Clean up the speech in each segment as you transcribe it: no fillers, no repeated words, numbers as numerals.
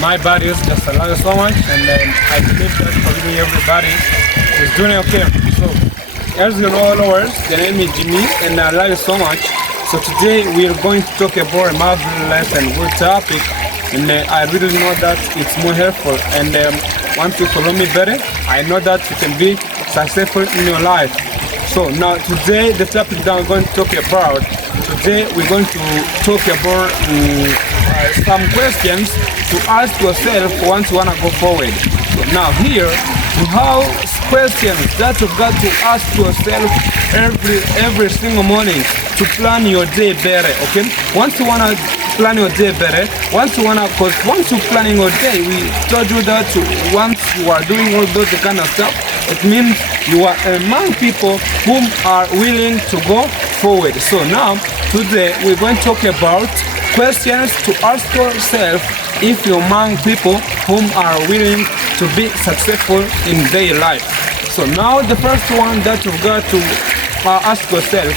my body is just I love you so much, and I believe that probably everybody is doing okay. So, as you know, followers, the name is Jimmy, and I love you so much. So today we are going to talk about a marvelous and good topic, and I really know that it's more helpful. And once you follow me better, I know that you can be successful in your life. So now today the topic that I'm going to talk about, today we're going to talk about some questions to ask yourself once you want to go forward. So now here we have questions that you've got to ask yourself every single morning to plan your day better, okay? Once you want to plan your day better, once you're planning your day, we told you that once you are doing all those kind of stuff, it means you are among people whom are willing to go forward. So now, today, we're going to talk about questions to ask yourself if you're among people whom are willing to be successful in their life. So now, the first one that you've got to ask yourself,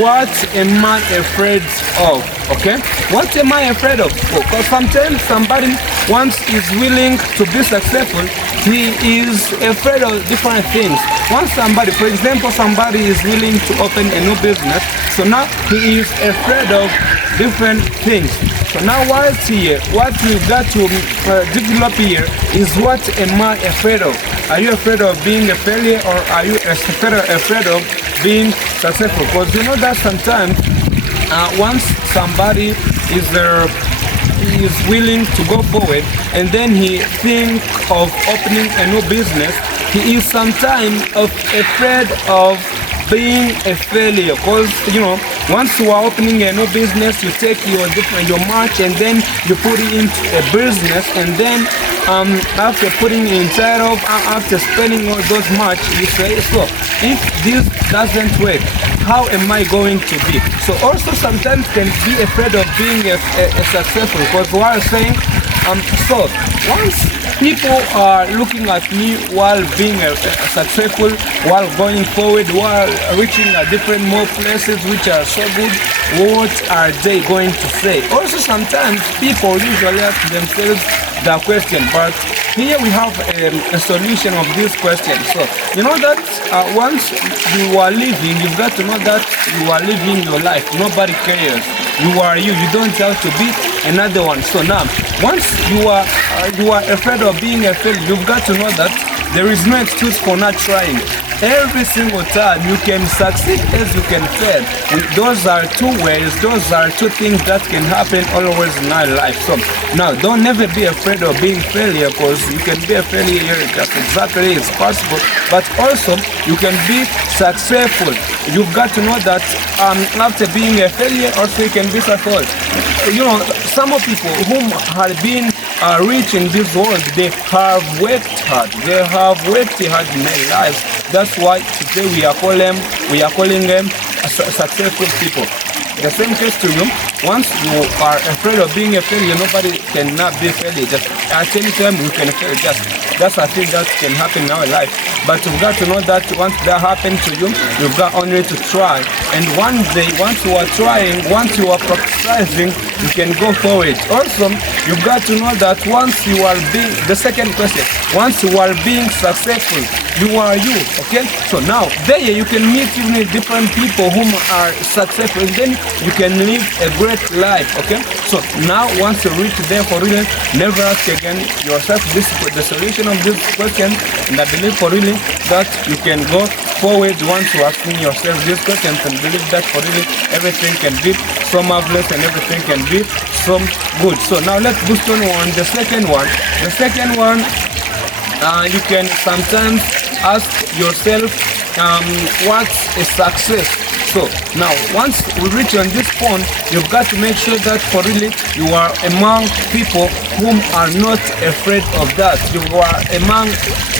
what am I afraid of? Okay? What am I afraid of? Because sometimes somebody once is willing to be successful, he is afraid of different things. Once somebody, for example, somebody is willing to open a new business, so now he is afraid of different things. So now what's here? What we've got to develop here is what am I afraid of? Are you afraid of being a failure, or are you afraid of being successful? Because you know that sometimes once somebody is willing to go forward and then he think of opening a new business, he is sometimes afraid of being a failure. Because you know, once you are opening a new business, you take your march and then you put it into a business, and then after putting it inside of, after spending all those much, you say, so if this doesn't work, how am I going to be? So also sometimes can be afraid of being a successful, because while saying, so once people are looking at me while being successful, while going forward, while reaching different more places which are so good, what are they going to say? Also sometimes people usually ask themselves the question, but here we have a solution of this question. So you know that once you are living, you've got to know that you are living your life. Nobody cares. You are you. You don't have to be another one. So now, once you are afraid of being a failure, you've got to know that there is no excuse for not trying. Every single time you can succeed as you can fail. Those are two ways, those are two things that can happen always in our life. So now don't never be afraid of being failure, because you can be a failure just exactly as possible, but also you can be successful. You've got to know that after being a failure also you can be successful. You know, some of people whom have been rich in this world, they have worked hard. They have worked hard in their lives. That's why today we are calling them successful people. The same case to you. Once you are afraid of being a failure, nobody cannot be a failure. Just at any time we can fail. That's a thing that can happen in our life. But you've got to know that once that happens to you, you've got only to try. And one day, once you are trying, once you are practicing, you can go forward. Also, you've got to know that once you are being, the second question, once you are being successful, you are you, okay? So now, there you can meet even different people whom are successful, and then you can live a great life, okay? So now, once you reach there for real, never ask again yourself this the solution of this question, and I believe for really that you can go forward once you asking yourself these questions, and believe that for really everything can be so marvelous and everything can be so good. So now let's boost on the second one. The second one, you can sometimes ask yourself, what's a success? So now, once we reach on this point, you've got to make sure that for really you are among people whom are not afraid of that. You are among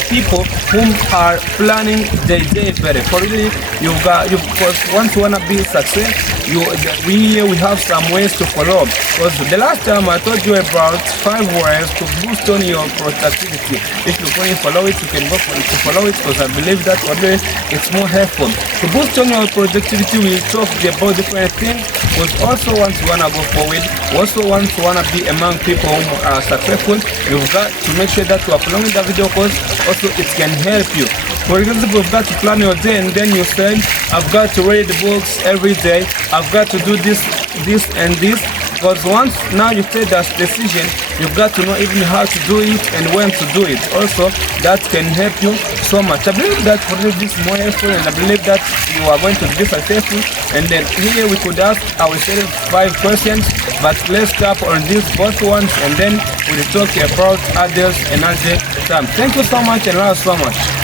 people whom are planning their day better. For really, because once you wanna be success, we have some ways to follow. Because the last time I told you about 5 ways to boost on your productivity. If you go and follow it, you can go to follow it, because I believe that already it's more helpful. To boost on your productivity, we talk about different things. Because also once you wanna go forward, also once you wanna be among people who are successful, you've got to make sure that you are following the video, because also it can help you. For example, you've got to plan your day, and then you say, I've got to read books every day, I've got to do this, and this. Because once now you take that decision, you've got to know even how to do it and when to do it. Also, that can help you so much. I believe that for this is more helpful, and I believe that you are going to be successful. And then here we could ask ourselves 5 questions, but let's tap on these both ones, and then we'll talk about others another time. Thank you so much, and love so much.